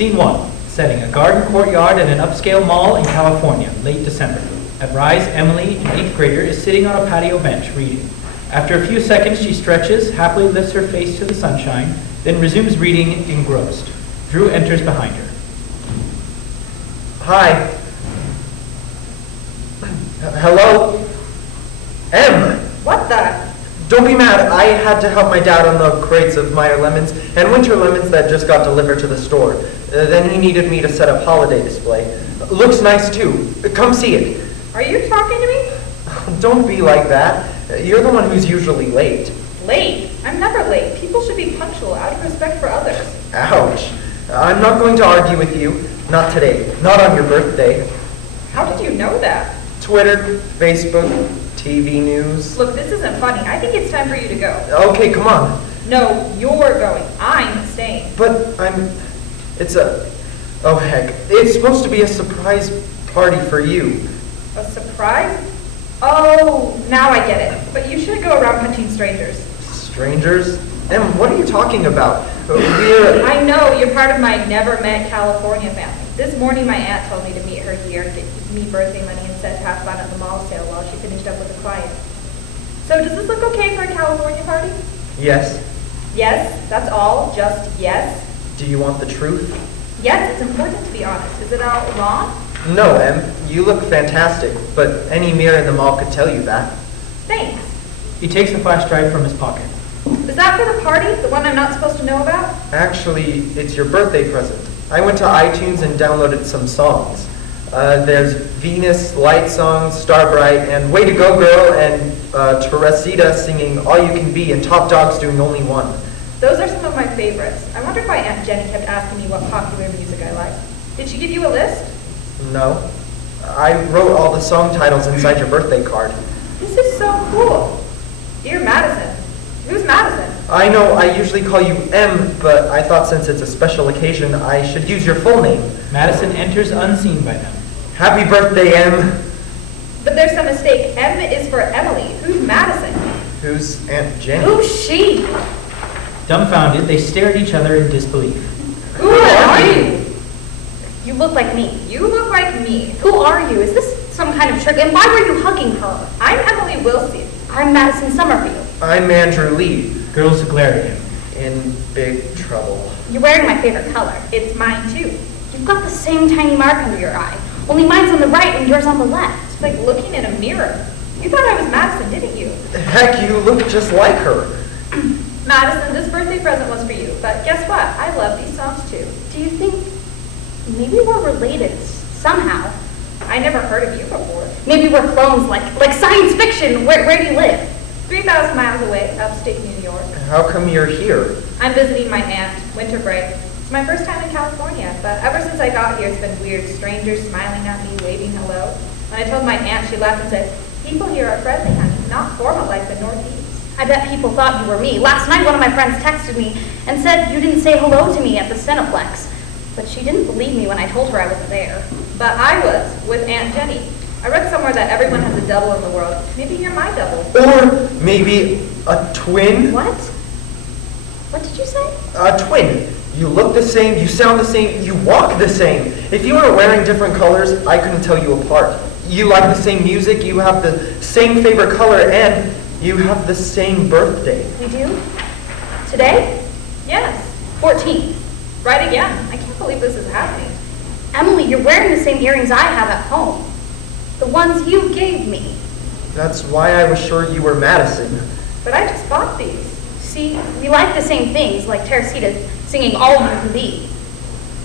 Scene 1. Setting: a garden courtyard at an upscale mall in California, late December. At Rise, Emily, an 8th grader, is sitting on a patio bench reading. After a few seconds, she stretches, happily lifts her face to the sunshine, then resumes reading engrossed. Drew enters behind her. Hi. Hello? Em! What the? Don't be mad. I had to help my dad on the crates of Meyer lemons and winter lemons that just got delivered to the store. Then he needed me to set up holiday display. Looks nice too. Come see it. Are you talking to me? Don't be like that. You're the one who's usually late. Late? I'm never late. People should be punctual out of respect for others. Ouch. I'm not going to argue with you. Not today. Not on your birthday. How did you know that? Twitter, Facebook, TV news. Look, this isn't funny. I think it's time for you to go. Okay, come on. No, you're going. I'm staying. But oh heck. It's supposed to be a surprise party for you. A surprise? Oh, now I get it. But you shouldn't go around punching strangers. Strangers? Em, what are you talking about? I know, you're part of my never-met California family. This morning my aunt told me to meet her here and get me birthday money and set to have fun at the mall sale while she finished up with a client. So does this look okay for a California party? Yes. Yes? That's all? Just yes? Do you want the truth? Yes, it's important to be honest. Is it all wrong? No, Em. You look fantastic, but any mirror in the mall could tell you that. Thanks. He takes a flash drive from his pocket. Is that for the party? The one I'm not supposed to know about? Actually, it's your birthday present. I went to iTunes and downloaded some songs. There's Venus, Light Song, Starbright, and Way to Go Girl, and Teresita singing All You Can Be, and Top Dog's doing Only One. Those are some of my favorites. I wondered why Aunt Jenny kept asking me what popular music I like. Did she give you a list? No. I wrote all the song titles inside your birthday card. This is so cool. Dear Madison. Who's Madison? I know I usually call you M, but I thought since it's a special occasion, I should use your full name. Madison enters unseen by them. Happy birthday, M. But there's some mistake. M is for Emily. Who's Madison? Who's Aunt Jenny? Who's she? Dumbfounded, they stare at each other in disbelief. Who are you? You look like me. You look like me. Who are you? Is this some kind of trick? And why were you hugging her? I'm Emily Wilson. I'm Madison Summerfield. I'm Andrew Lee. Girls glare at him. In big trouble. You're wearing my favorite color. It's mine too. You've got the same tiny mark under your eye. Only mine's on the right and yours on the left. It's like looking in a mirror. You thought I was Madison, didn't you? Heck, you look just like her. Madison, this birthday present was for you. But guess what? I love these songs too. Do you think maybe we're related somehow? I never heard of you before. Maybe we're clones like science fiction. Where do you live? 3,000 miles away, upstate New York. How come you're here? I'm visiting my aunt, winter break. It's my first time in California, but ever since I got here, it's been weird. Strangers smiling at me, waving hello. When I told my aunt, she laughed and said, "People here are friendly, honey, not formal like the Northeast." I bet people thought you were me. Last night, one of my friends texted me and said you didn't say hello to me at the Cineplex. But she didn't believe me when I told her I wasn't there. But I was, with Aunt Jenny. I read somewhere that everyone has a double in the world. Maybe you're my double. Or maybe a twin? What? What did you say? A twin. You look the same, you sound the same, you walk the same. If you were wearing different colors, I couldn't tell you apart. You like the same music, you have the same favorite color, and you have the same birthday. We do? Today? Yes. 14th. Right again. I can't believe this is happening. Emily, you're wearing the same earrings I have at home. The ones you gave me. That's why I was sure you were Madison. But I just bought these. See, we like the same things, like Teresita singing All You Can Be.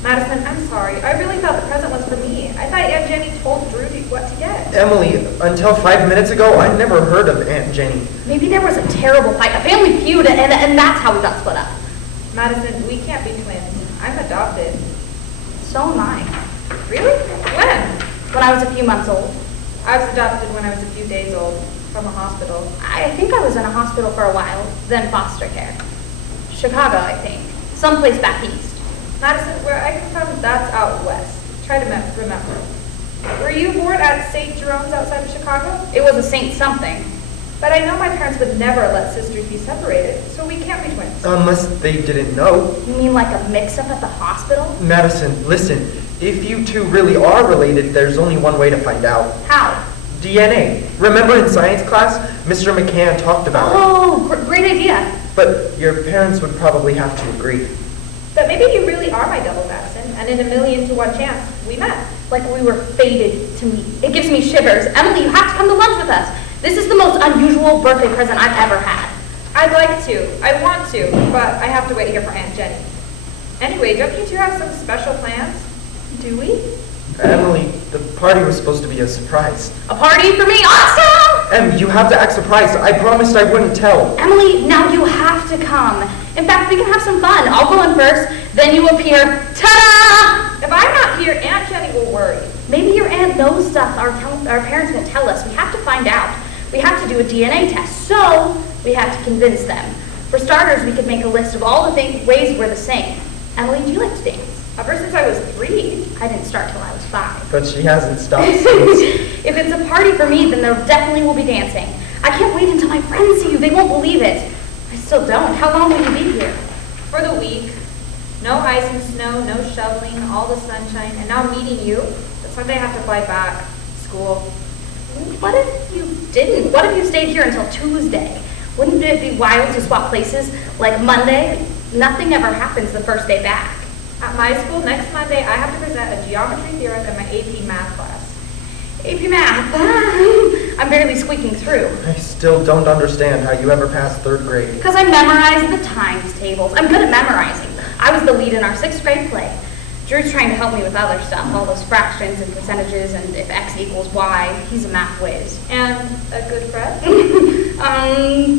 Madison, I'm sorry. I really thought the present was for me. I thought Aunt Jenny told Drew what to get. Emily, until 5 minutes ago, I'd never heard of Aunt Jenny. Maybe there was a terrible fight, a family feud, and that's how we got split up. Madison, we can't be twins. I'm adopted. So am I. Really? When? When I was a few months old. I was adopted when I was a few days old, from a hospital. I think I was in a hospital for a while, then foster care. Chicago, I think. Someplace back east. Madison, where I come from, that's out west. Try to remember. Were you born at St. Jerome's outside of Chicago? It was a Saint something. But I know my parents would never let sisters be separated, so we can't be twins. Unless they didn't know. You mean like a mix-up at the hospital? Madison, listen. If you two really are related, there's only one way to find out. How? DNA. Remember in science class, Mr. McCann talked about it. Oh, great idea. But your parents would probably have to agree. But maybe you really are my double, Madison, and in a 1,000,000 to 1 chance, we met. Like we were fated to meet. It gives me shivers. Emily, you have to come to lunch with us. This is the most unusual birthday present I've ever had. I'd like to. I want to, but I have to wait here for Aunt Jenny. Anyway, don't you two have some special plans? Do we? Emily, the party was supposed to be a surprise. A party for me? Awesome! You have to act surprised. I promised I wouldn't tell. Emily, now you have to come. In fact, we can have some fun. I'll go in first, then you appear. Ta-da! If I'm not here, Aunt Jenny will worry. Maybe your aunt knows stuff our parents won't tell us. We have to find out. We have to do a DNA test, so we have to convince them. For starters, we could make a list of all the ways we're the same. Emily, do you like to dance? Ever since I was 3. I didn't start till I was 5. But she hasn't stopped since. If it's a party for me, then there definitely will be dancing. I can't wait until my friends see you. They won't believe it. I still don't. How long will you be here? For the week. No ice and snow, no shoveling, all the sunshine, and now meeting you. But Sunday I have to fly back. School. What if you didn't? What if you stayed here until Tuesday? Wouldn't it be wild to swap places? Like Monday, nothing ever happens the first day back. At my school, next Monday, I have to present a geometry theorem in my AP math class. AP math. I'm barely squeaking through. I still don't understand how you ever passed 3rd grade. Because I memorized the times tables. I'm good at memorizing. I was the lead in our 6th grade play. Drew's trying to help me with other stuff, all those fractions and percentages and if x equals y. He's a math whiz. And a good friend?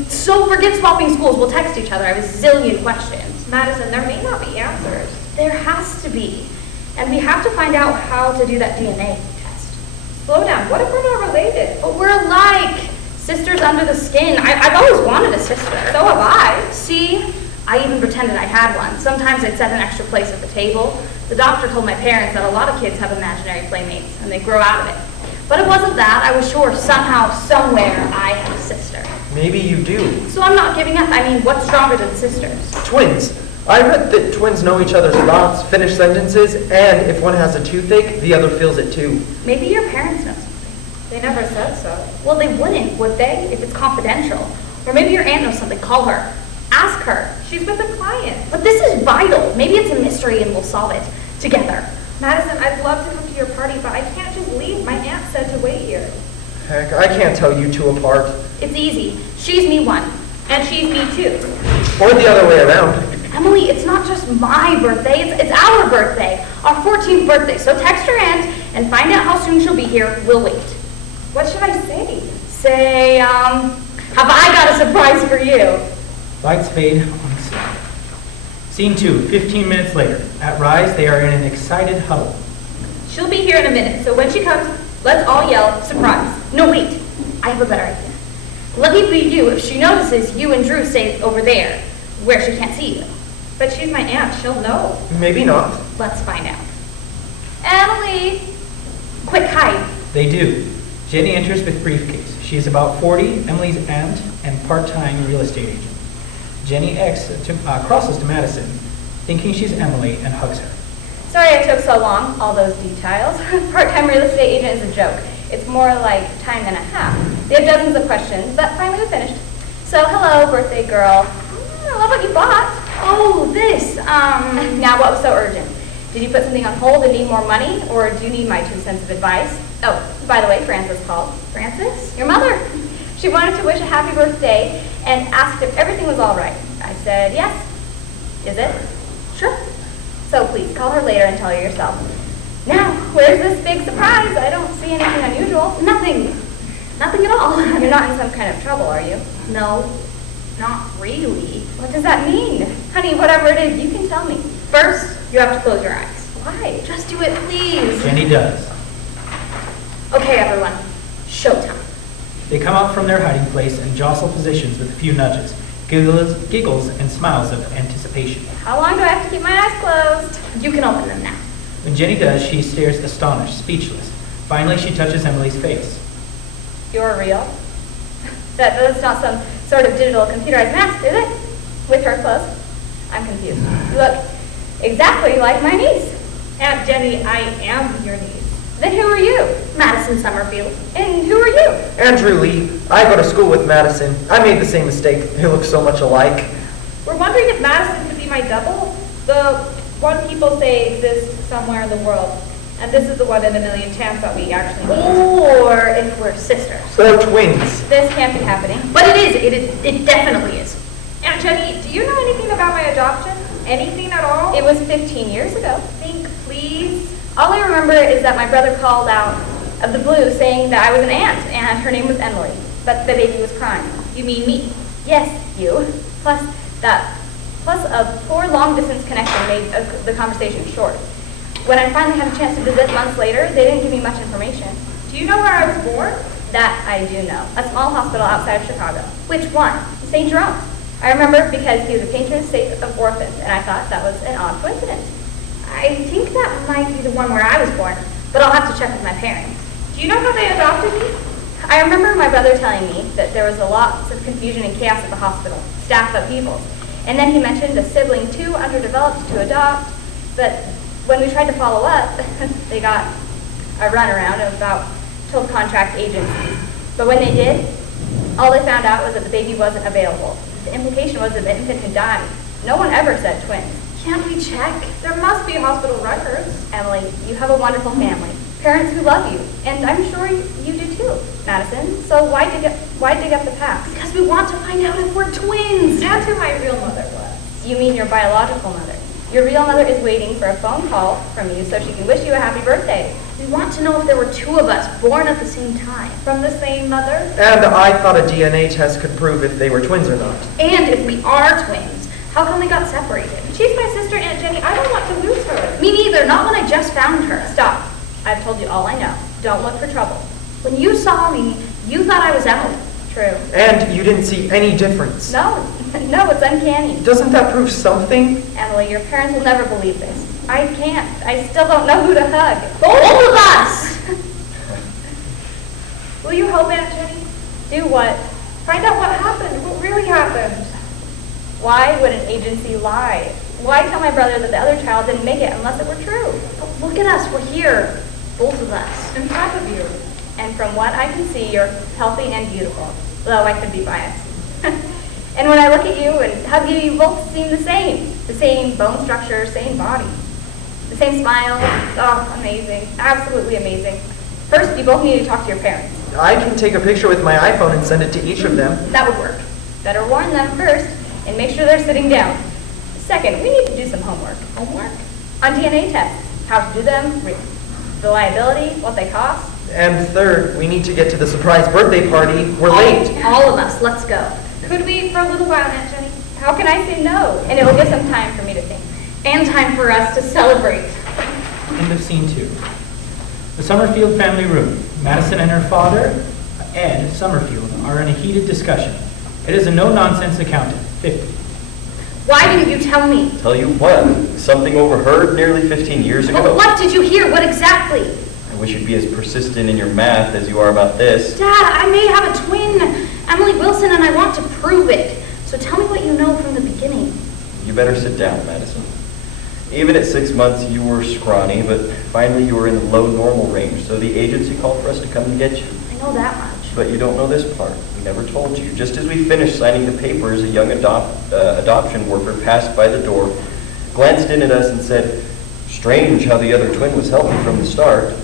So forget swapping schools. We'll text each other. I have a zillion questions. Madison, there may not be answers. There has to be. And we have to find out how to do that DNA test. Slow down. What if we're not related? But we're alike. Sisters under the skin. I've always wanted a sister. So have I. See? I even pretended I had one. Sometimes I'd set an extra place at the table. The doctor told my parents that a lot of kids have imaginary playmates, and they grow out of it. But it wasn't that. I was sure somehow, somewhere, I had a sister. Maybe you do. So I'm not giving up. I mean, what's stronger than sisters? Twins. I read that twins know each other's thoughts, finish sentences, and if one has a toothache, the other feels it too. Maybe your parents know something. They never said so. Well, they wouldn't, would they, if it's confidential? Or maybe your aunt knows something. Call her. Ask her. She's with a client. But this is vital. Maybe it's a mystery and we'll solve it together. Madison, I'd love to come to your party, but I can't just leave. My aunt said to wait here. Heck, I can't tell you two apart. It's easy. She's me one. And she's me too. Or the other way around. Emily, it's not just my birthday, it's our birthday. Our 14th birthday. So text your aunt and find out how soon she'll be here. We'll wait. What should I say? Say, have I got a surprise for you? Lights fade on the scene. Scene 2, 15 minutes later. At Rise, they are in an excited huddle. She'll be here in a minute, so when she comes, let's all yell, surprise. No, wait. I have a better idea. Let me be you if she notices you and Drew stay over there, where she can't see you. But she's my aunt, she'll know. Maybe not. Let's find out. Emily! Quick, hide. They do. Jenny enters with briefcase. She is about 40, Emily's aunt, and part-time real estate agent. Jenny crosses to Madison, thinking she's Emily, and hugs her. Sorry I took so long, all those details. Part-time real estate agent is a joke. It's more like time and a half. They have dozens of questions, but finally we're finished. So, hello, birthday girl. I love what you bought. Oh, this, Now, what was so urgent? Did you put something on hold and need more money, or do you need my 2 cents of advice? Oh, by the way, Frances called. Frances? Your mother. She wanted to wish a happy birthday and asked if everything was all right. I said, yes. Is it? Sure. So please, call her later and tell her yourself. Now, where's this big surprise? I don't see anything unusual. Nothing. Nothing at all. You're not in some kind of trouble, are you? No, not really. What does that mean? Honey, whatever it is, you can tell me. First, you have to close your eyes. Why? Just do it, please. Jenny does. Okay, everyone. Showtime. They come out from their hiding place and jostle positions with a few nudges, giggles, and smiles of anticipation. How long do I have to keep my eyes closed? You can open them now. When Jenny does, she stares astonished, speechless. Finally, she touches Emily's face. You're real? That's not some sort of digital computerized mask, is it? With her clothes? I'm confused. You look exactly like my niece. Aunt Jenny, I am your niece. Then who are you? Madison Summerfield. And who are you? Andrew Lee. I go to school with Madison. I made the same mistake. They look so much alike. We're wondering if Madison could be my double, the one people say exists somewhere in the world. And this is the one in a million chance that we actually meet. Or if we're sisters. Or twins. This can't be happening. But it definitely is. Aunt Jenny, do you know anything about my adoption? Anything at all? It was 15 years ago. Think, please. All I remember is that my brother called out of the blue saying that I was an aunt and her name was Emily, but the baby was crying. You mean me? Yes, you. Plus a poor long-distance connection made the conversation short. When I finally had a chance to visit months later, they didn't give me much information. Do you know where I was born? That I do know. A small hospital outside of Chicago. Which one? St. Jerome. I remember because he was a patron saint of orphans, and I thought that was an odd coincidence. I think that might be the one where I was born, but I'll have to check with my parents. Do you know how they adopted me? I remember my brother telling me that there was a lot of confusion and chaos at the hospital, staff upheavals. And then he mentioned a sibling too underdeveloped to adopt, but when we tried to follow up, they got a runaround about told contract agencies. But when they did, all they found out was that the baby wasn't available. The implication was that the infant had died. No one ever said twins. Can't we check? There must be hospital records. Emily, you have a wonderful family. Parents who love you. And I'm sure you do too, Madison. So why dig up the past? Because we want to find out if we're twins. That's who my real mother was. You mean your biological mother. Your real mother is waiting for a phone call from you so she can wish you a happy birthday. We want to know if there were two of us born at the same time. From the same mother? And I thought a DNA test could prove if they were twins or not. And if we are twins, how come we got separated? She's my sister, Aunt Jenny. I don't want to lose her. Me neither, not when I just found her. Stop. I've told you all I know. Don't look for trouble. When you saw me, you thought I was Emily. True. And you didn't see any difference. No, it's uncanny. Doesn't that prove something? Emily, your parents will never believe this. I can't. I still don't know who to hug. Both of us! Will you help Aunt Jenny? Do what? Find out what happened, what really happened. Why would an agency lie? Why tell my brother that the other child didn't make it unless it were true? But look at us, we're here. Both of us. In front of you. And from what I can see, you're healthy and beautiful, though I could be biased. And when I look at you and hug you, you both seem the same. The same bone structure, same body. The same smile. Oh, amazing. Absolutely amazing. First, you both need to talk to your parents. I can take a picture with my iPhone and send it to each of them. That would work. Better warn them first and make sure they're sitting down. Second, we need to do some homework. Homework? On DNA tests. How to do them, reliability, what they cost. And third, we need to get to the surprise birthday party. We're late. All of us, let's go. Could we for a little while, Aunt Jenny? How can I say no? And it will give some time for me to think. And time for us to celebrate. End of scene 2. The Summerfield family room. Madison and her father, Ed Summerfield, are in a heated discussion. It is a no-nonsense accountant, 50. Why didn't you tell me? Tell you what, something overheard nearly 15 years ago. But what did you hear? What exactly? I wish you'd be as persistent in your math as you are about this. Dad, I may have a twin, Emily Wilson, and I want to prove it. So tell me what you know from the beginning. You better sit down, Madison. Even at 6 months, you were scrawny, but finally you were in the low normal range, so the agency called for us to come and get you. I know that much. But you don't know this part. We never told you. Just as we finished signing the papers, a young adoption worker passed by the door, glanced in at us and said, "Strange how the other twin was healthy from the start."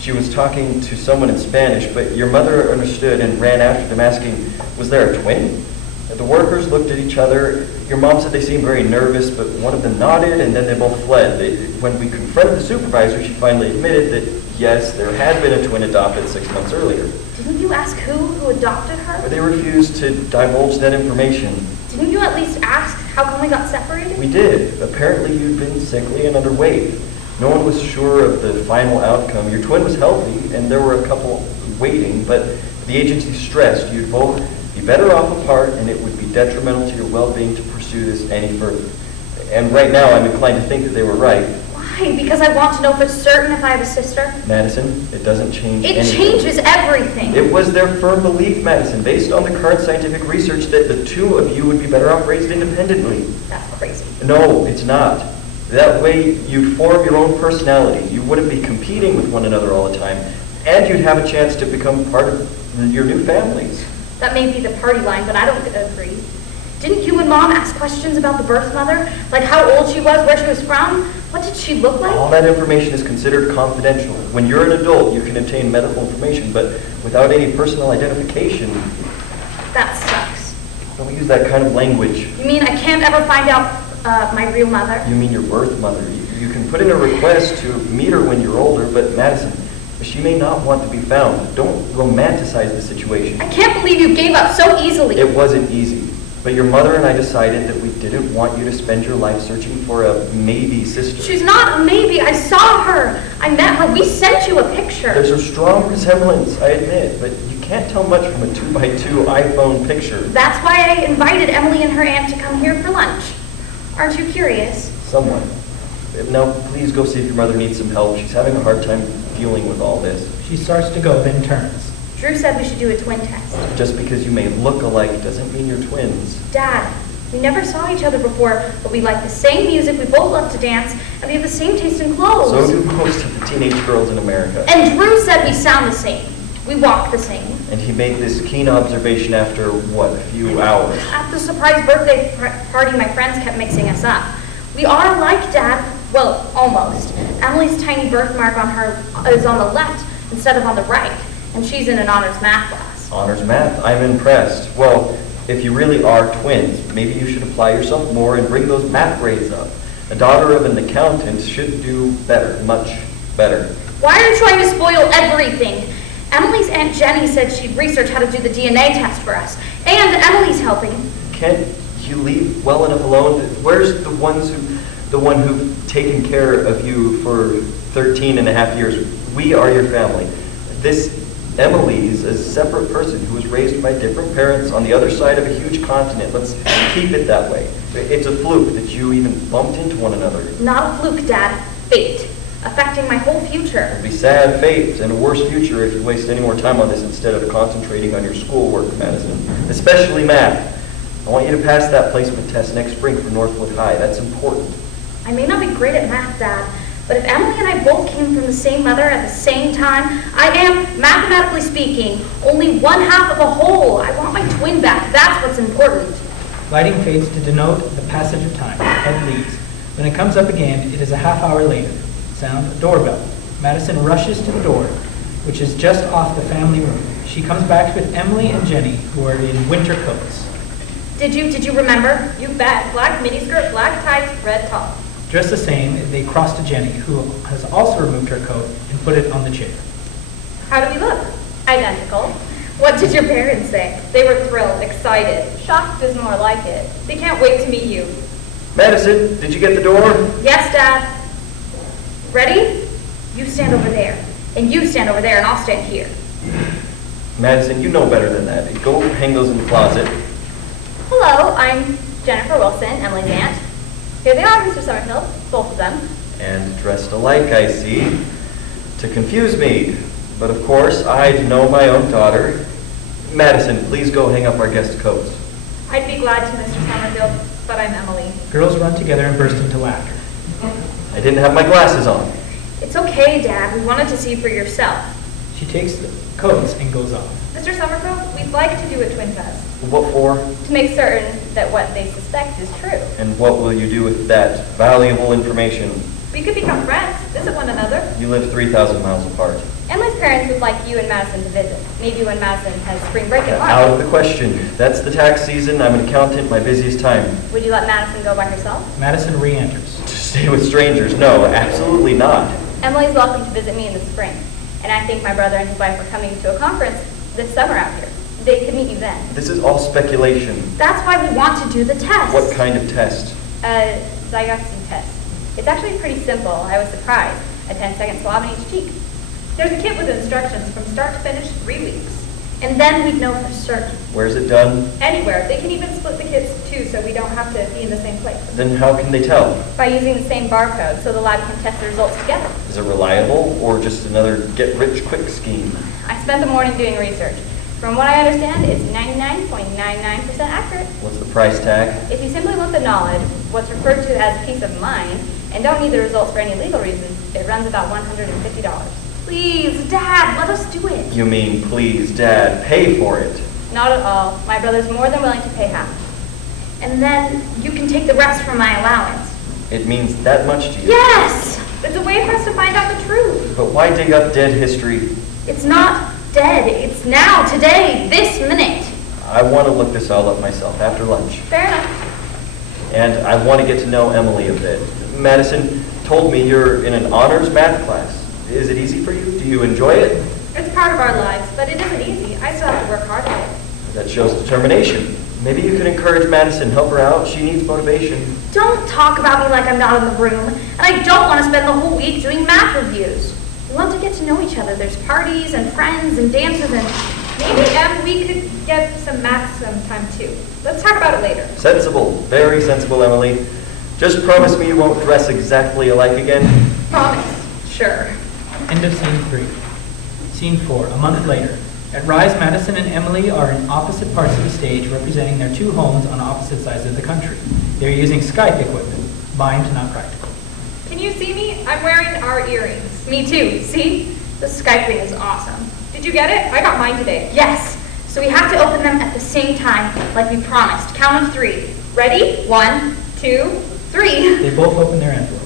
She was talking to someone in Spanish, but your mother understood and ran after them asking, "Was there a twin?" The workers looked at each other. Your mom said they seemed very nervous, but one of them nodded, and then they both fled. When we confronted the supervisor, she finally admitted that, yes, there had been a twin adopted 6 months earlier. Didn't you ask who adopted her? But they refused to divulge that information. Didn't you at least ask how come we got separated? We did. Apparently you'd been sickly and underweight. No one was sure of the final outcome. Your twin was healthy, and there were a couple waiting, but the agency stressed you'd both be better off apart, and it would be detrimental to your well-being to pursue this any further. And right now, I'm inclined to think that they were right. Why? Why? Because I want to know for certain if I have a sister? Madison, it doesn't change It anything. changes everything. It was their firm belief, Madison, based on the current scientific research, that the two of you would be better off raised independently. That's crazy. No, it's not. That way, you'd form your own personalities. You wouldn't be competing with one another all the time, and you'd have a chance to become part of your new families. That may be the party line, but I don't agree. Didn't you and Mom ask questions about the birth mother? Like how old she was, where she was from? What did she look like? All that information is considered confidential. When you're an adult, you can obtain medical information, but without any personal identification, That sucks. don't use that kind of language. You mean I can't ever find out my real mother? You mean your birth mother. You can put in a request to meet her when you're older, but Madison, she may not want to be found. Don't romanticize the situation. I can't believe you gave up so easily. It wasn't easy. But your mother and I decided that we didn't want you to spend your life searching for a maybe sister. She's not a maybe. I saw her. I met her. We sent you a picture. There's a strong resemblance, I admit, but you can't tell much from a 2x2 iPhone picture. That's why I invited Emily and her aunt to come here for lunch. Aren't you curious? Somewhat. Now, please go see if your mother needs some help. She's having a hard time dealing with all this. She starts to go, then turns. Drew said we should do a twin test. Just because you may look alike doesn't mean you're twins. Dad, we never saw each other before, but we like the same music, we both love to dance, and we have the same taste in clothes. So do most of the teenage girls in America. And Drew said we sound the same. We walk the same. And he made this keen observation after, what, a few hours? At the surprise birthday party, my friends kept mixing us up. We are alike, Dad. Well, almost. Emily's tiny birthmark on her is on the left instead of on the right, and she's in an honors math class. Honors math? I'm impressed. Well, if you really are twins, maybe you should apply yourself more and bring those math grades up. A daughter of an accountant should do better, much better. Why are you trying to spoil everything? Emily's Aunt Jenny said she'd research how to do the DNA test for us, and Emily's helping. Can't you leave well enough alone? Where's the one who've taken care of you for 13 and a half years? We are your family. This Emily is a separate person who was raised by different parents on the other side of a huge continent. Let's keep it that way. It's a fluke that you even bumped into one another. Not a fluke, Dad. Fate. Affecting my whole future. It'll be sad fate and a worse future if you waste any more time on this instead of concentrating on your schoolwork, Madison. Especially math. I want you to pass that placement test next spring for Northwood High. That's important. I may not be great at math, Dad, but if Emily and I both came from the same mother at the same time, I am, mathematically speaking, only one half of a whole. I want my twin back. That's what's important. Lighting fades to denote the passage of time. Ed leaves. When it comes up again, it is a half hour later. Sound, a doorbell. Madison rushes to the door, which is just off the family room. She comes back with Emily and Jenny, who are in winter coats. Did you remember? You bet. Black miniskirt, black tights, red top. Dressed the same, they cross to Jenny, who has also removed her coat and put it on the chair. How do we look? Identical. What did your parents say? They were thrilled, excited. Shocked is more like it. They can't wait to meet you. Madison, did you get the door? Yes, Dad. Ready? You stand over there, and you stand over there, and I'll stand here. Madison, you know better than that. Go hang those in the closet. Hello, I'm Jennifer Wilson, Emily's aunt. Here they are, Mr. Summerfield, both of them. And dressed alike, I see. To confuse me. But of course, I know my own daughter. Madison, please go hang up our guest coats. I'd be glad to, Mr. Summerfield, but I'm Emily. Girls run together and burst into laughter. I didn't have my glasses on. It's okay, Dad. We wanted to see for yourself. She takes the coats and goes off. Mr. Summerfield, we'd like to do a twin test. What for? To make certain that what they suspect is true. And what will you do with that valuable information? We could become friends, visit one another. You live 3,000 miles apart. Emily's parents would like you and Madison to visit. Maybe when Madison has spring break in Out March. of the question. That's the tax season. I'm an accountant, my busiest time. Would you let Madison go by herself? Madison re-enters. To stay with strangers? No, absolutely not. Emily's welcome to visit me in the spring. And I think my brother and his wife are coming to a conference this summer out here. They could meet you then. This is all speculation. That's why we want to do the test. What kind of test? A zygosity test. It's actually pretty simple. I was surprised. A 10-second swab in each cheek. There's a kit with instructions from start to finish, 3 weeks. And then we'd know for certain. Where's it done? Anywhere. They can even split the kids too, so we don't have to be in the same place. Then how can they tell? By using the same barcode so the lab can test the results together. Is it reliable or just another get-rich-quick scheme? I spent the morning doing research. From what I understand, it's 99.99% accurate. What's the price tag? If you simply want the knowledge, what's referred to as peace of mind, and don't need the results for any legal reasons, it runs about $150. Please, Dad, let us do it. You mean, please, Dad, pay for it. Not at all. My brother's more than willing to pay half. And then you can take the rest from my allowance. It means that much to you. Yes! It's a way for us to find out the truth. But why dig up dead history? It's not dead. It's now, today, this minute. I want to look this all up myself after lunch. Fair enough. And I want to get to know Emily a bit. Madison told me you're in an honors math class. Is it easy for you? Do you enjoy it? It's part of our lives, but it isn't easy. I still have to work hard at it. That shows determination. Maybe you can encourage Madison, help her out. She needs motivation. Don't talk about me like I'm not in the room, and I don't want to spend the whole week doing math reviews. We want to get to know each other. There's parties and friends and dances and... Maybe, we could get some math sometime too. Let's talk about it later. Sensible. Very sensible, Emily. Just promise me you won't dress exactly alike again. Promise. Sure. End of scene 3. Scene 4, a month later. At Rise, Madison and Emily are in opposite parts of the stage representing their two homes on opposite sides of the country. They're using Skype equipment, bind not practical. Can you see me? I'm wearing our earrings. Me too. See? The Skype thing is awesome. Did you get it? I got mine today. Yes. So we have to open them at the same time, like we promised. Count of 3. Ready? 1, 2, 3. They both open their envelopes.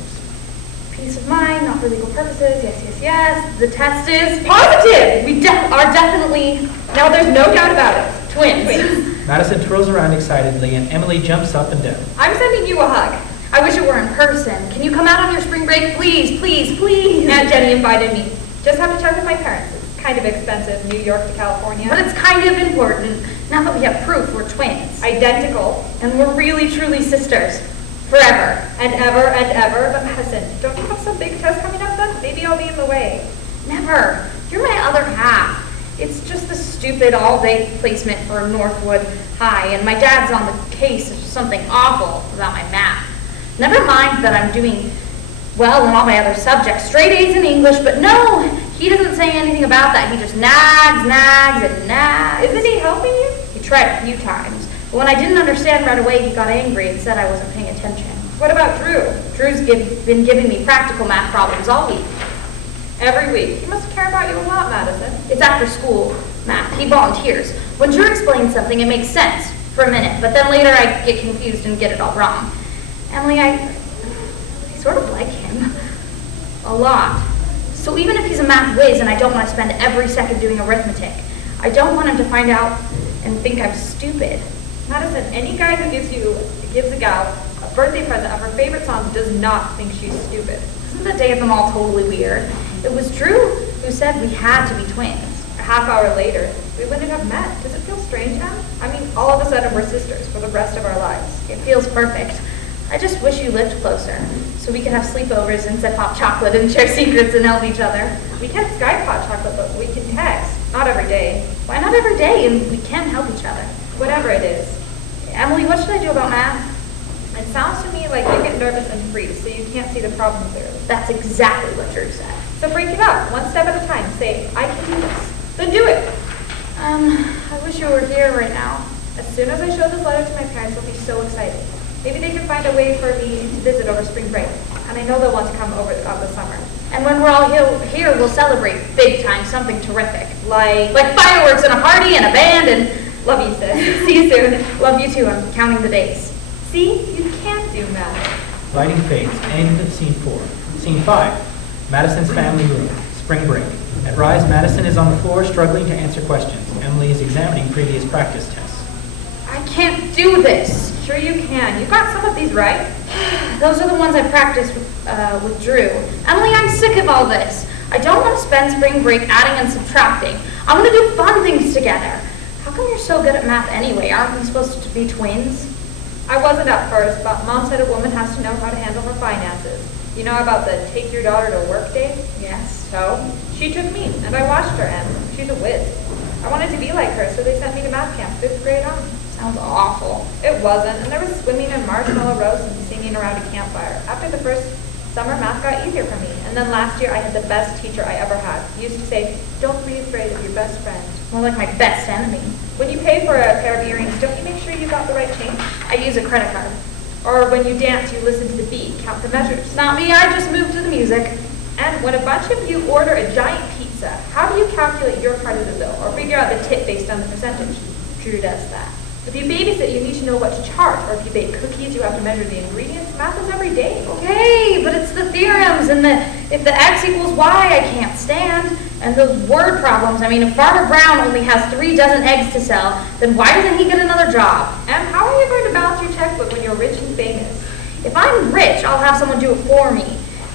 Peace of mind, not for legal purposes. Yes, yes, yes. The test is positive. We are definitely Now there's no doubt about it. twins. Madison twirls around excitedly, and Emily jumps up and down. I'm sending you a hug. I wish it were in person. Can you come out on your spring break, please, please, please? Aunt Jenny invited me. Just have to check with my parents. It's kind of expensive, New York to California. But it's kind of important. Now that we have proof, we're twins. Identical. And we're really, truly sisters. Forever. And ever. But Madison, don't you have some big test coming up then? Maybe I'll be in the way. Never. You're my other half. It's just the stupid all-day placement for Northwood High, and my dad's on the case of something awful about my math. Never mind that I'm doing well in all my other subjects, straight A's in English, but no, he doesn't say anything about that. He just nags and nags. Isn't he helping you? He tried a few times, but when I didn't understand right away, he got angry and said I wasn't paying attention. What about Drew? Drew's been giving me practical math problems all week. Every week. He must care about you a lot, Madison. It's after school math. He volunteers. When Drew explains something, it makes sense for a minute, but then later I get confused and get it all wrong. Emily, I sort of like him. A lot. So even if he's a math whiz and I don't want to spend every second doing arithmetic, I don't want him to find out and think I'm stupid. Madison, any guy who gives a gal a birthday present of her favorite song does not think she's stupid. Isn't the day at the mall totally weird? It was Drew who said we had to be twins. A half hour later, we wouldn't have met. Does it feel strange, Em? I mean, all of a sudden we're sisters for the rest of our lives. It feels perfect. I just wish you lived closer, so we could have sleepovers and sip hot chocolate and share secrets and help each other. We can't Skype hot chocolate, but we can text. Not every day. Why not every day and we can help each other? Whatever it is. Emily, what should I do about math? It sounds to me like you get nervous and freeze, so you can't see the problem clearly. That's exactly what Drew said. So break it up, one step at a time. Say, I can do this. Then do it. I wish you were here right now. As soon as I show this letter to my parents, they'll be so excited. Maybe they can find a way for me to visit over spring break. And I know they'll want to come over the summer. And when we're all here, we'll celebrate big time, something terrific. Like fireworks and a party and a band and... Love you, sis. See you soon. Love you too. I'm counting the days. See? You can't do math. Lighting fades. End of scene 4. Scene 5. Madison's family room. Spring break. At Rise, Madison is on the floor struggling to answer questions. Emily is examining previous practice tests. I can't do this. Sure you can. You got some of these right. Those are the ones I practiced with Drew. Emily, I'm sick of all this. I don't want to spend spring break adding and subtracting. I want to do fun things together. How come you're so good at math anyway? Aren't we supposed to be twins? I wasn't at first, but Mom said a woman has to know how to handle her finances. You know about the take your daughter to work day? Yes. So, she took me, and I watched her, and she's a whiz. I wanted to be like her, so they sent me to math camp, 5th grade on. Sounds awful. It wasn't, and there was swimming and marshmallow roast and singing around a campfire. After the first summer, math got easier for me, and then last year I had the best teacher I ever had. He used to say, don't be afraid of your best friend. More like my best enemy. When you pay for a pair of earrings, don't you make sure you got the right change? I use a credit card. Or when you dance, you listen to the beat, count the measures. Not me, I just moved to the music. And when a bunch of you order a giant pizza, how do you calculate your part of the bill, or figure out the tip based on the percentage? Drew does that. If you babysit, you need to know what to charge, or if you bake cookies, you have to measure the ingredients. Math is every day. Okay, but it's the theorems and if the x equals y I can't stand, and those word problems. I mean, if Farmer Brown only has 3 dozen eggs to sell, then why doesn't he get another job? And how are you going to balance your checkbook when you're rich and famous? If I'm rich, I'll have someone do it for me.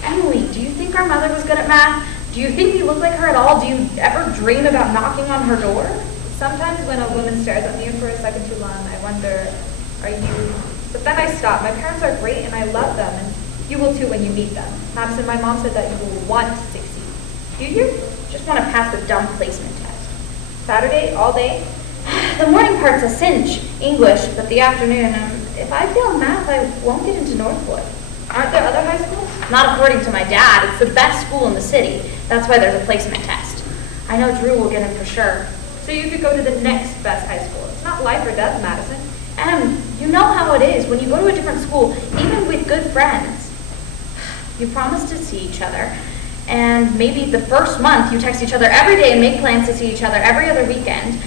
Emily, do you think our mother was good at math? Do you think we look like her at all? Do you ever dream about knocking on her door? Sometimes when a woman stares at me for a second too long, I wonder, are you... But then I stop. My parents are great and I love them, and you will too when you meet them. Madison, my mom said that you will want to succeed. Do you? Just want to pass the dumb placement test. Saturday, all day? The morning part's a cinch, English, but the afternoon, if I fail math, I won't get into Northwood. Aren't there other high schools? Not according to my dad. It's the best school in the city. That's why there's a placement test. I know Drew will get in for sure. So you could go to the next best high school. It's not life or death, Madison. You know how it is when you go to a different school, even with good friends. You promise to see each other, and maybe the first month you text each other every day and make plans to see each other every other weekend.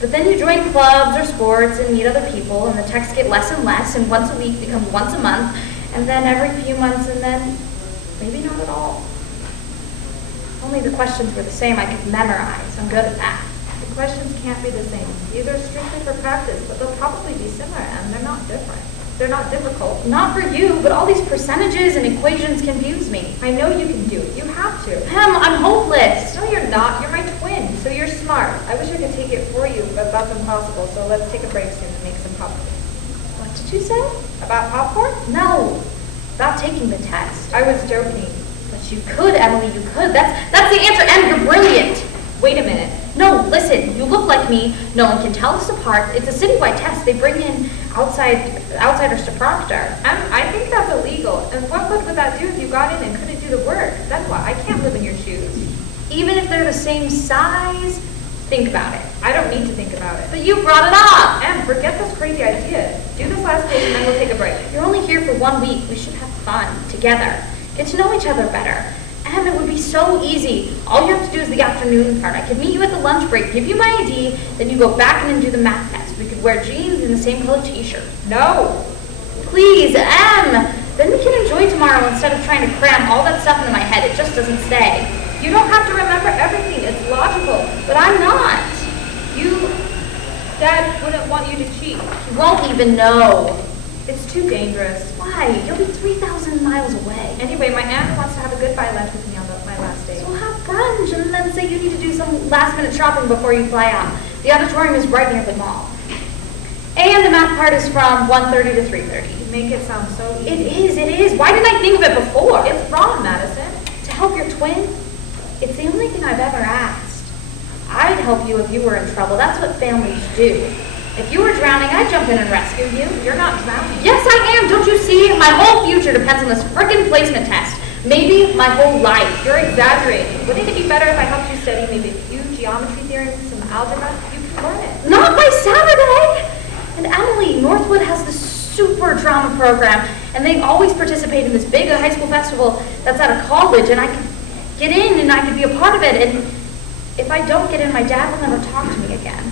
But then you join clubs or sports and meet other people, and the texts get less and less, and once a week becomes once a month, and then every few months, and then maybe not at all. If only the questions were the same, I could memorize. I'm good at that. The questions can't be the same. These are strictly for practice, but they'll probably be similar, and they're not different. They're not difficult. Not for you, but all these percentages and equations confuse me. I know you can do it. You have to. I'm hopeless. No, you're not. You're my twin, so you're smart. I wish I could take it for you, but that's impossible, so let's take a break soon and make some popcorn. What did you say? About popcorn? No, about taking the test. I was joking. But you could, Emily, you could. That's the answer, Em, you're brilliant. Wait a minute. No, listen, you look like me. No one can tell us apart. It's a citywide test. They bring in outsiders to proctor. I think that's illegal. And what good would that do if you got in and couldn't do the work? Then what? I can't live in your shoes. Even if they're the same size, think about it. I don't need to think about it. But you brought it up. Em, forget this crazy idea. Do this last page and then we'll take a break. You're only here for 1 week. We should have fun together. Get to know each other better. Em, it would be so easy. All you have to do is the afternoon part. I could meet you at the lunch break, give you my ID, then you go back in and do the math test. We could wear jeans and the same color t-shirt. No. Please, Em. Then we can enjoy tomorrow instead of trying to cram all that stuff into my head. It just doesn't stay. You don't have to remember everything. It's logical. But I'm not. Dad wouldn't want you to cheat. He won't even know. It's too dangerous. Why? You'll be 3,000 miles away. Anyway, my aunt wants to have a goodbye lunch with me on my last day. So we'll have brunch and then say you need to do some last-minute shopping before you fly out. The auditorium is right near the mall. And the math part is from 1:30 to 3:30. You make it sound so easy. It is. Why didn't I think of it before? It's wrong, Madison. To help your twin? It's the only thing I've ever asked. I'd help you if you were in trouble. That's what families do. If you were drowning, I'd jump in and rescue you. You're not drowning. Yes, I am. Don't you see? My whole future depends on this frickin' placement test. Maybe my whole life. You're exaggerating. Wouldn't it be better if I helped you study maybe a few geometry theorems, some algebra? You can learn it. Not by Saturday! And Emily, Northwood has this super drama program, and they always participate in this big high school festival that's at a college, and I could get in and I could be a part of it, and if I don't get in, my dad will never talk to me again.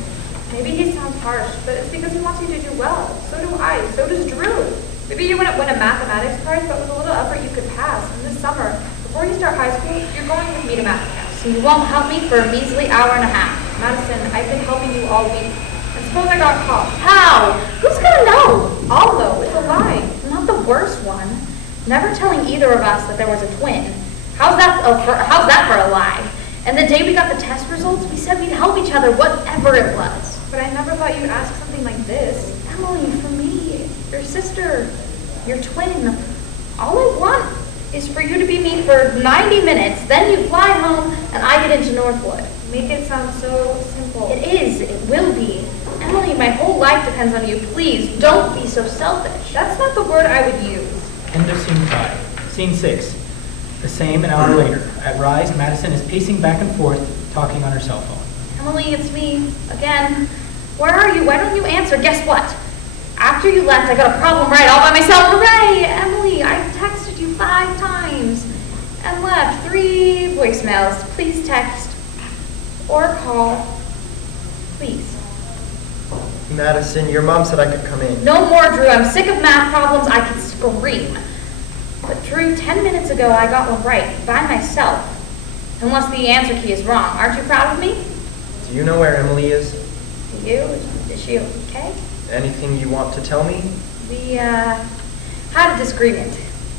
Maybe he sounds harsh, but it's because he wants you to do well. So do I. So does Drew. Maybe you wouldn't win a mathematics prize, but with a little effort you could pass. And this summer, before you start high school, you're going with me to math camp. So you won't help me for a measly hour and a half. Madison, I've been helping you all week. And suppose I got caught. How? Who's gonna know? I'll know. It's a lie. Not the worst one. Never telling either of us that there was a twin. How's that for a lie? And the day we got the test results, we said we'd help each other, whatever it was. But I never thought you'd ask something like this. Emily, for me, your sister, your twin, all I want is for you to be me for 90 minutes, then you fly home, and I get into Northwood. Make it sound so simple. simple. It is. It will be. Emily, my whole life depends on you. Please, don't be so selfish. That's not the word I would use. End of scene 5. Scene 6. The same an hour later. At Rise, Madison is pacing back and forth, talking on her cell phone. Emily, it's me. Again. Where are you? Why don't you answer? Guess what? After you left, I got a problem right all by myself. Hooray! Emily, I texted you 5 times and left 3 voicemails. Please text or call. Please. Madison, your mom said I could come in. No more, Drew. I'm sick of math problems. I could scream. But Drew, 10 minutes ago, I got one right by myself. Unless the answer key is wrong. Aren't you proud of me? Do you know where Emily is? Do you? Is she okay? Anything you want to tell me? We, had a disagreement.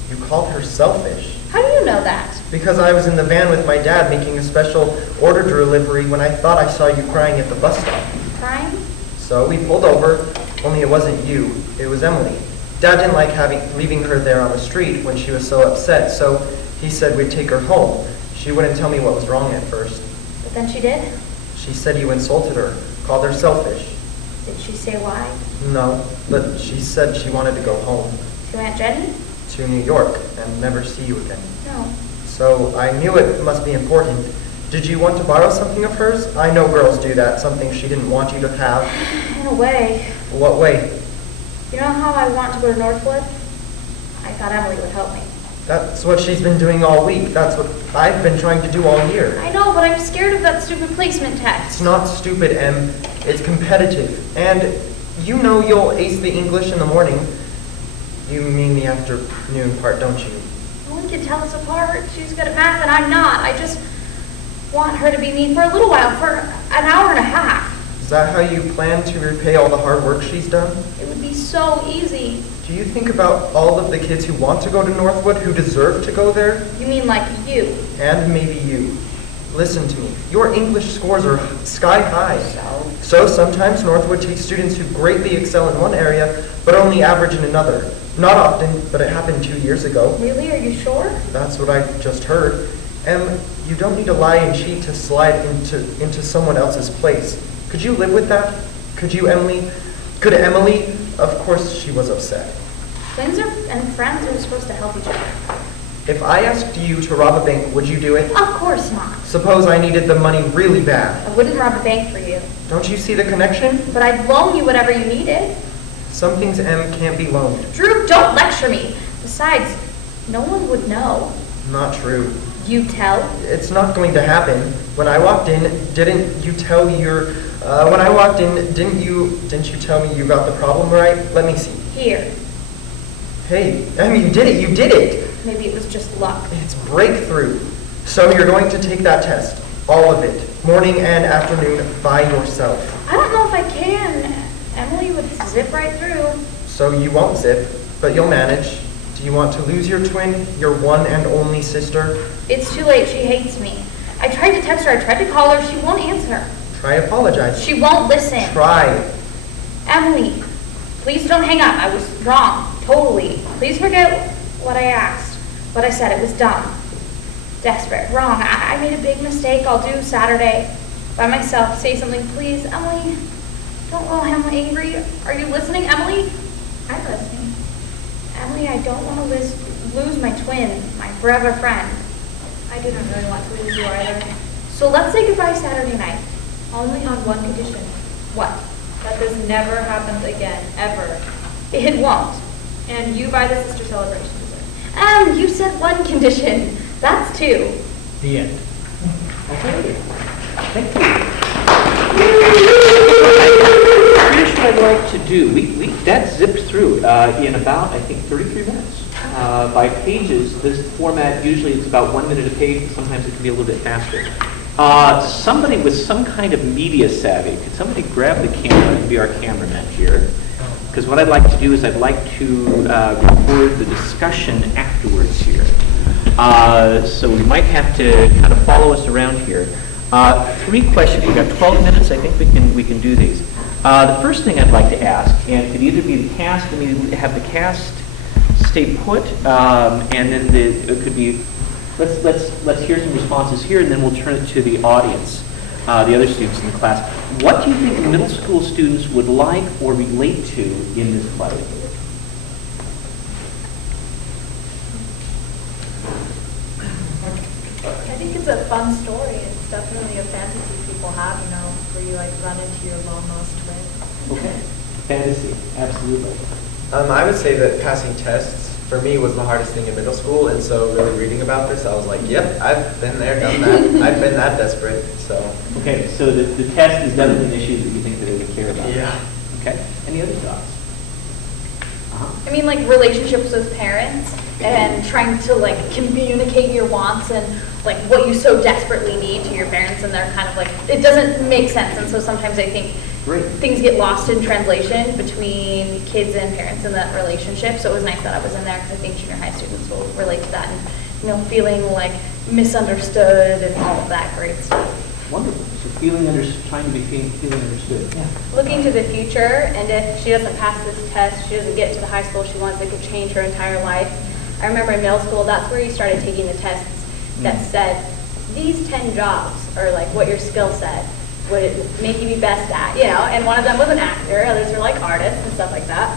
You called her selfish. How do you know that? Because I was in the van with my dad making a special order delivery when I thought I saw you crying at the bus stop. Crying? So we pulled over, only it wasn't you, it was Emily. Dad didn't like leaving her there on the street when she was so upset, so he said we'd take her home. She wouldn't tell me what was wrong at first. But then she did? She said you insulted her, called her selfish. Did she say why? No, but she said she wanted to go home, To Aunt Jenny? to New York, and never see you again. No. So I knew it must be important. Did you want to borrow something of hers? I know girls do that, something she didn't want you to have. In a way. What way? You know how I want to go to Northwood? I thought Emily would help me. That's what she's been doing all week. That's what I've been trying to do all year. I know, but I'm scared of that stupid placement It's test. not stupid, Em. It's competitive. And you know you'll ace the English in the morning. You mean the afternoon part, don't you? No one can tell us apart. She's good at math and I'm not. I just want her to be me for a little while, for an hour and a half. Is that how you plan to repay all the hard work she's done? It would be so easy. Do you think about all of the kids who want to go to Northwood, who deserve to go there? You mean like you? And maybe you. Listen to me. Your English scores are sky high. So? So sometimes Northwood takes students who greatly excel in one area, but only average in another. Not often, but it happened 2 years ago. Really? Are you sure? That's what I just heard. Em, you don't need to lie and cheat to slide into someone else's place. Could you live with that? Could you, Emily? Could Emily? Of course she was upset. Twins and friends are supposed to help each other. If I asked you to rob a bank, would you do it? Of course not. Suppose I needed the money really bad. I wouldn't rob a bank for you. Don't you see the connection? But I'd loan you whatever you needed. Some things, Em, can't be loaned. Drew, don't lecture me. Besides, no one would know. Not true. You tell? It's not going to happen. When I walked in, didn't you tell me tell me you got the problem right? Let me see. Here. Hey, Em, you did it, you did it! Maybe it was just luck. It's breakthrough. So you're going to take that test, all of it, morning and afternoon, by yourself. I don't know if I can. Emily would zip right through. So you won't zip, but you'll manage. Do you want to lose your twin, your one and only sister? It's too late. She hates me. I tried to text her. I tried to call her. She won't answer. Try apologizing. She won't listen. Try. Emily, please don't hang up. I was wrong. Totally. Please forget what I asked. What I said. It was dumb. Desperate. Wrong. I made a big mistake. I'll do Saturday by myself. Say something, please. Emily, don't roll him angry. Are you listening, Emily? I'm listening. Emily, I don't want to lose my twin, my forever friend. I do not really want to lose you either. So let's say goodbye Saturday night. Only on one condition. What? That this never happens again, ever. It won't. And you buy the sister celebration dessert. You said one condition. That's two. The end. Okay. Thank you. Here's what I'd like to do. That zipped through in about, I think, 33 minutes. By pages, this format, usually it's about 1 minute a page, but sometimes it can be a little bit faster. Somebody with some kind of media savvy, could somebody grab the camera and be our cameraman here? Because what I'd like to do is I'd like to record the discussion afterwards here. So we might have to kind of follow us around here. 3 questions. We've got 12 minutes. I think we can do these. The first thing I'd like to ask, and it could either be the cast, and we have the cast stay put, and then it could be let's hear some responses here, and then we'll turn it to the audience, the other students in the class. What do you think middle school students would like or relate to in this play? I think it's a fun story. It's definitely a fantasy people have, you know, where you like run into your lone-nosed twin. Okay. Fantasy, absolutely. I would say that passing tests for me was the hardest thing in middle school, and so really reading about this, I was like, yep, I've been there, done that. I've been that desperate, so. Okay, so the test is definitely an issue that you think that they would care about. Yeah. Okay, any other thoughts? I mean, like relationships with parents and trying to like communicate your wants and like what you so desperately need to your parents, and they're kind of like, it doesn't make sense. And so sometimes I think things get lost in translation between kids and parents in that relationship. So it was nice that I was in there because I think junior high students will relate to that and, you know, feeling like misunderstood and all of that great stuff. Wonderful. So trying to be feeling understood. Yeah. Looking to the future, and if she doesn't pass this test, she doesn't get to the high school she wants, it could change her entire life. I remember in middle school, that's where you started taking the tests that said, these 10 jobs are like what your skill set would it make you be best at, you know, and one of them was an actor, others were like artists and stuff like that.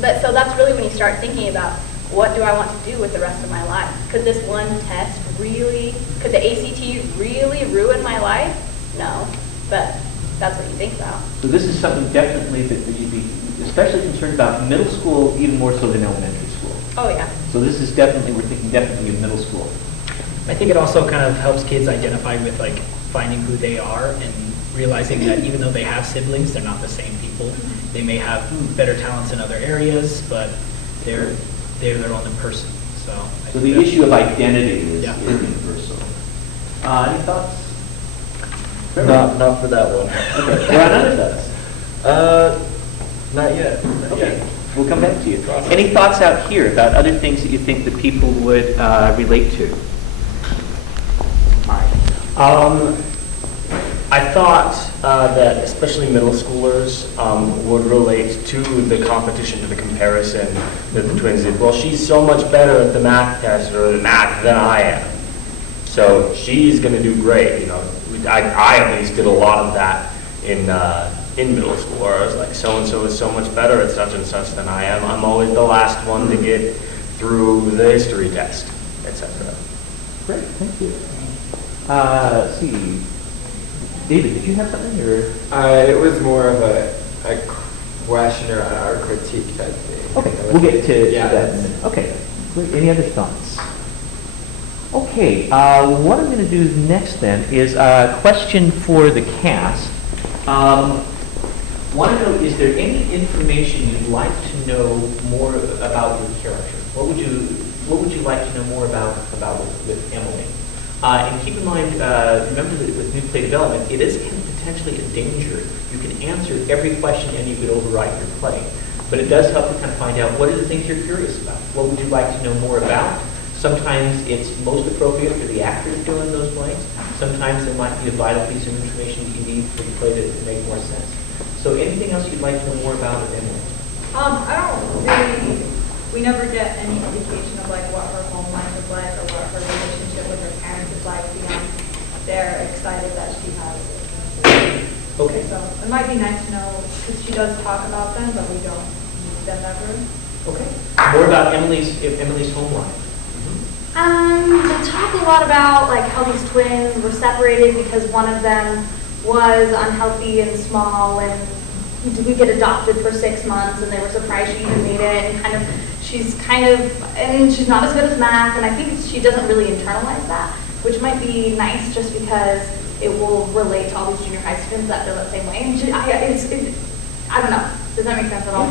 But so that's really when you start thinking about, what do I want to do with the rest of my life? Could this one test really, could the ACT really ruin my life? No, but that's what you think about. So this is something definitely that you'd be especially concerned about middle school, even more so than elementary school. Oh yeah. So this is definitely, we're thinking definitely of middle school. I think it also kind of helps kids identify with like finding who they are and realizing that even though they have siblings, they're not the same people. They may have better talents in other areas, but they're their own person. So the issue of identity is Yeah. universal. Any thoughts? Not for that one. Okay. There are other thoughts. Not yet. Not Okay. yet. We'll come back to you. Any thoughts out here about other things that you think that people would relate to? I thought that especially middle schoolers would relate to the competition, to the comparison that the twins did. Well, she's so much better at the math test or the math than I am, so she's going to do great. You know, I at least did a lot of that in middle school, where I was like, so and so is so much better at such and such than I am. I'm always the last one to get through the history test, etc. Great, thank you. Let's see. David, did you have something? Or? It was more of a question or a critique type thing. Okay, we'll get to Yeah, that in a minute. Okay, great. Any other thoughts? Okay, what I'm going to do next then is a question for the cast. Want to know, is there any information you'd like to know more about your character? What would you like to know more about with Emily? And keep in mind, remember that with new play development, it is potentially a danger. You can answer every question and you could overwrite your play. But it does help to kind of find out what are the things you're curious about. What would you like to know more about? Sometimes it's most appropriate for the actors doing those plays. Sometimes there might be a vital piece of information you need for the play to make more sense. So anything else you'd like to know more about with Emily? We never get any indication of like what her home life is like or what her relationship with her parents is like beyond they're excited that she has it. Okay. So it might be nice to know, because she does talk about them, but we don't meet them ever. Okay. More about Emily's home life. They talk a lot about like how these twins were separated because one of them was unhealthy and small and he didn't get adopted for 6 months and they were surprised she even made it, and she's not as good as math, and I think she doesn't really internalize that, which might be nice just because it will relate to all these junior high students that feel the same way. And I don't know. Does that make sense at all?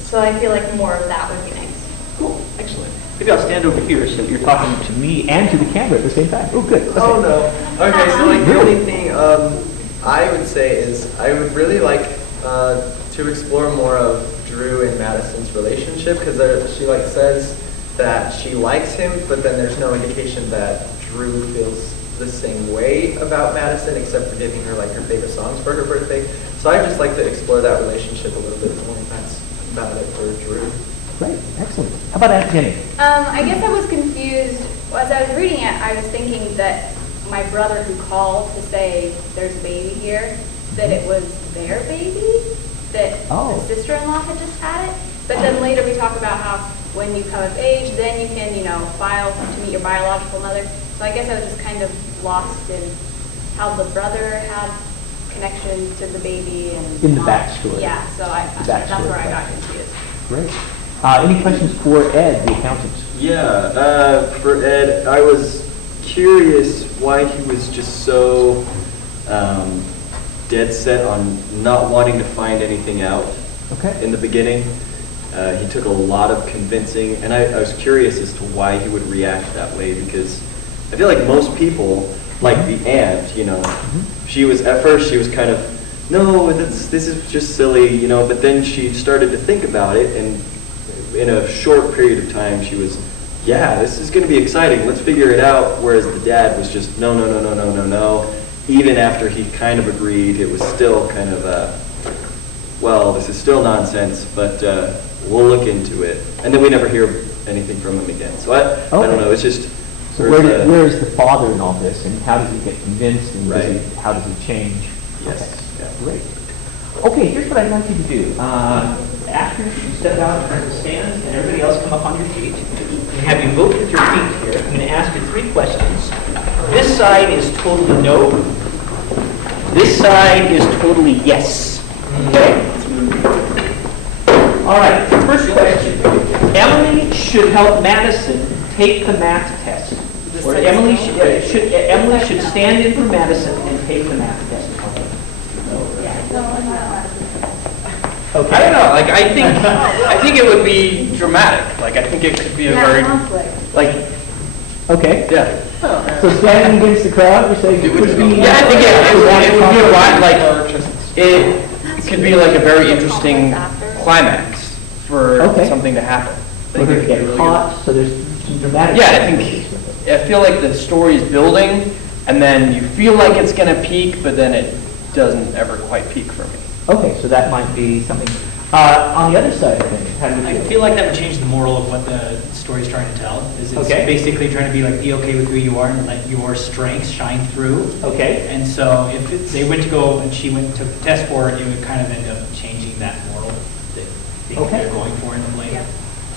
So I feel like more of that would be nice. Cool. Excellent. Maybe I'll stand over here so you're talking to me and to the camera at the same time. Oh, good. Okay. Oh, no. Okay, so like the only thing I would say is I would really like to explore more of Drew and Madison's relationship, because she like says that she likes him, but then there's no indication that Drew feels the same way about Madison, except for giving her like her favorite songs for her birthday. So I'd just like to explore that relationship a little bit more. That's about it for Drew. Great, excellent. How about Aunt Jenny? I guess I was confused. As I was reading it, I was thinking that my brother who called to say there's a baby here, that it was their baby, that Oh. the sister-in-law had just had it. But then later we talk about how when you come of age, then you can, file to meet your biological mother. So I guess I was just kind of lost in how the brother had connection to the baby and In the mom. backstory. Yeah, so The that's backstory. where I got confused. Great. Any questions for Ed, the accountant? Yeah, for Ed, I was curious why he was just so dead set on not wanting to find anything out Okay. in the beginning. He took a lot of convincing, and I was curious as to why he would react that way, because I feel like most people, like the aunt, she was, at first she was kind of, no, this is just silly, but then she started to think about it, and in a short period of time, she was, yeah, this is going to be exciting, let's figure it out, whereas the dad was just, no, no, no, no, no, no, no. Even after he kind of agreed, it was still kind of well, this is still nonsense, but we'll look into it. And then we never hear anything from him again. So I don't know, it's just... So where is the father in all this, and how does he get convinced, and Right. how does he change? Yes. Okay. Yeah. Great. Okay, here's what I'd like you to do. After you step out in front of the stands, and everybody else come up on your feet, and have you vote with your feet here. I'm going to ask you 3 questions. This side is totally no. This side is totally yes. Okay? All right, first question. Emily should help Madison take the math test. Or Emily should stand in for Madison and take the math test. Okay. I don't know. Like I think it would be dramatic. Like I think it could be a very Okay. yeah. So standing against the crowd, you're saying it could be... Yeah, I think it would be a lot like it could be like a very interesting climax for Okay. something to happen. We're going to get caught, so there's some dramatic... Yeah, I feel like the story is building, and then you feel like it's going to peak, but then it doesn't ever quite peak for me. Okay, so that might be something... on the other side of things, how do you I feel? feel like that would change the moral of what the story's trying to tell. Is it's Okay. basically trying to be like, be okay with who you are and let your strengths shine through. Okay. And so they went to go and she went and took the test for it, it would kind of end up changing that moral that they think Okay. they're going for in the play.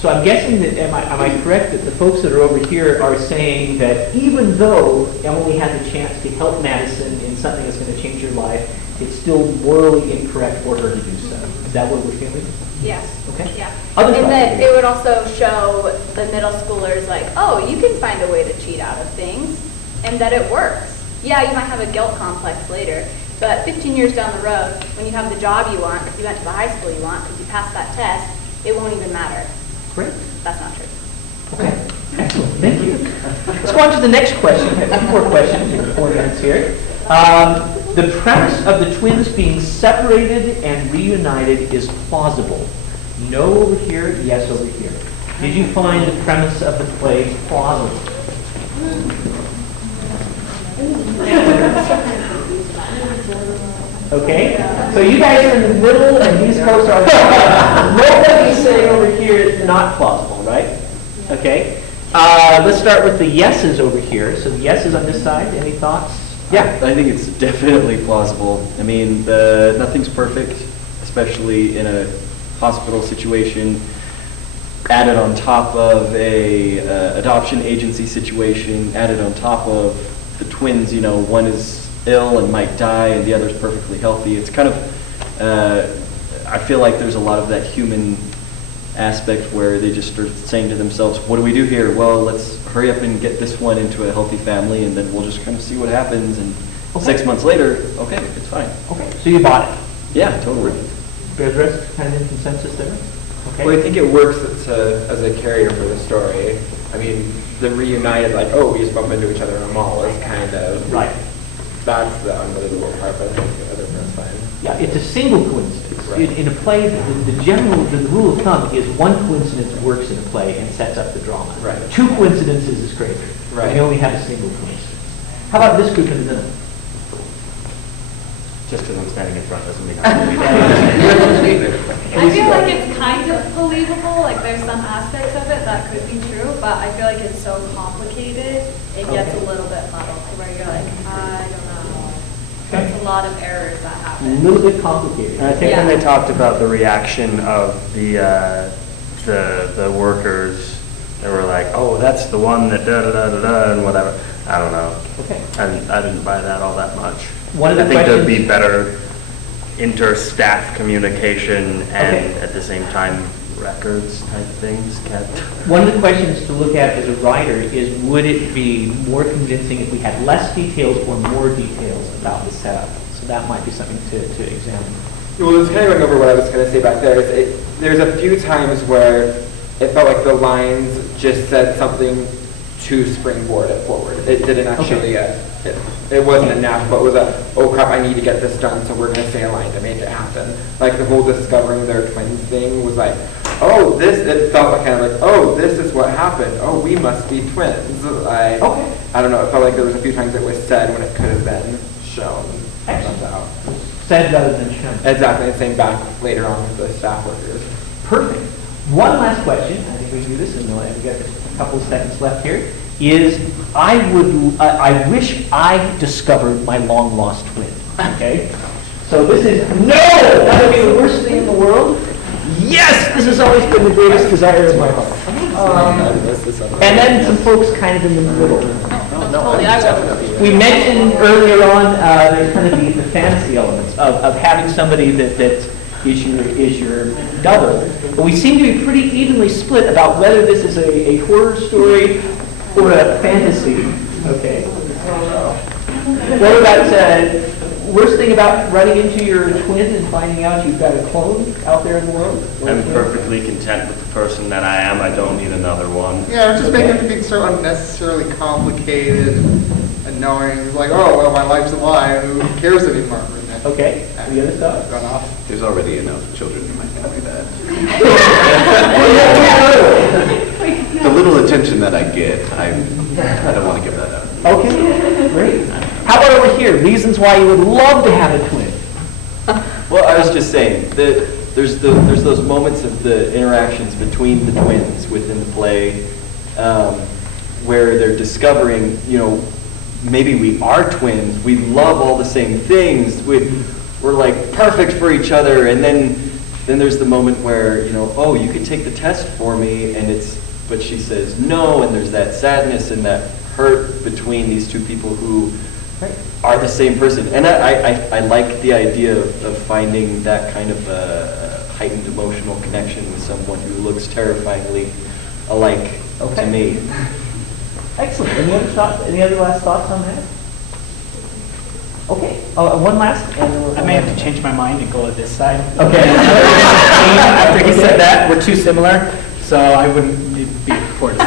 So I'm guessing that, am I correct that the folks that are over here are saying that even though Emily had the chance to help Madison in something that's going to change her life, it's still morally incorrect for her to do so? Is that what we're feeling? Yes. Okay. Yeah. Other And side that of it would also show the middle schoolers like, oh, you can find a way to cheat out of things, and that it works. Yeah, you might have a guilt complex later, but 15 years down the road, when you have the job you want, because you went to the high school you want, because you passed that test, it won't even matter. Great. That's not true. Okay, excellent, thank you. Let's go on to the next question. I have 2 more questions in 4 minutes here. The premise of the twins being separated and reunited is plausible. No over here, yes over here. Did you find the premise of the play plausible? Okay, so you guys are in the middle and these folks are... Nobody's saying over here it's not plausible, right? Okay. Let's start with the yeses over here. So the yeses on this side, any thoughts? Yeah, I think it's definitely plausible. I mean, nothing's perfect, especially in a hospital situation. Added on top of a adoption agency situation, added on top of the twins, one is ill and might die and the other's perfectly healthy. It's kind of, I feel like there's a lot of that human aspect where they just start saying to themselves, what do we do here? Well, let's hurry up and get this one into a healthy family and then we'll just kind of see what happens. And 6 months later, okay, it's fine. Okay, so you bought it. Yeah, totally. Bears rest, kind of in consensus there? Okay. Well, I think it works as a carrier for the story. I mean, the reunited, like, oh, we just bump into each other in a mall is kind of... Right. That's the unbelievable part, but I think the other part's fine. Yeah, it's a single coincidence. Right. In a play, the rule of thumb is one coincidence works in a play and sets up the drama. Right. 2 coincidences is crazy. Right. We only have a single coincidence. How about this group in the middle? Just because I'm standing in front doesn't mean I I feel like it's kind of believable, like there's some aspects of it that could be true, but I feel like it's so complicated, it gets a little bit muddled, to where you're like, I don't know. Okay. It's a lot of errors that A happen. little bit complicated. And I think when Yeah. they talked about the reaction of the workers, they were like, oh, that's the one that da-da-da-da-da and whatever. I don't know. Okay. I didn't buy that all that much. One of the I think there'd be questions- better inter-staff communication and Okay. at the same time records type things kept. One of the questions to look at as a writer is, would it be more convincing if we had less details or more details about the setup? So that might be something to examine. Well, it's kind of going over what I was going to say back there. There's a few times where it felt like the lines just said something to springboard it forward. It didn't actually, it wasn't enough, but it was oh crap, I need to get this done, so we're going to stay aligned to make it happen. Like the whole discovering their twins thing was like, oh, it felt like kind of like, oh, this is what happened. Oh, we must be twins. I don't know, it felt like there was a few times it was said when it could have been shown. Excellent. Said rather than shown. Exactly, and same back later on with the staff workers. Perfect. One last question, I think we can do this, and we've got a couple of seconds left here, is I wish I discovered my long-lost twin, okay? So this is, no! That would be the worst thing in the world. Yes! This has always been the greatest desire of my heart. And then some folks kind of in the middle. We mentioned earlier on, there's kind of the fantasy elements of having somebody that is your double. But we seem to be pretty evenly split about whether this is a horror story or a fantasy. Okay. What about, worst thing about running into your twin and finding out you've got a clone out there in the world? I'm perfectly content with the person that I am. I don't need another one. Yeah, it's just making everything so unnecessarily complicated and annoying. It's like, oh, well, my life's a lie. Who cares anymore? Okay. Any other thoughts? Gone off. There's already enough children in my family that the little attention that I get, I don't want to give that up. Okay, great. How about over here? Reasons why you would love to have a twin. Well, I was just saying that there's those moments of the interactions between the twins within the play where they're discovering, maybe we are twins. We love all the same things. We're like perfect for each other. And then there's the moment where, oh, you could take the test for me, but she says no, and there's that sadness and that hurt between these two people who are the same person. And I like the idea of finding that kind of a heightened emotional connection with someone who looks terrifyingly alike to me. Excellent. Any other last thoughts on that? Okay. One last. I may have to change my mind and go to this side. Okay. After he said that, we're too similar, so I wouldn't be for it.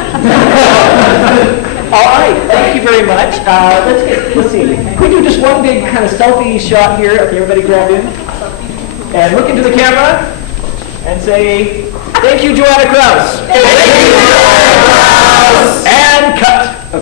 All right. Thank you very much. Let's see. Could we do just one big kind of selfie shot here? Okay, everybody grab in. And look into the camera and say, thank you, Joanna Kraus. Thank you.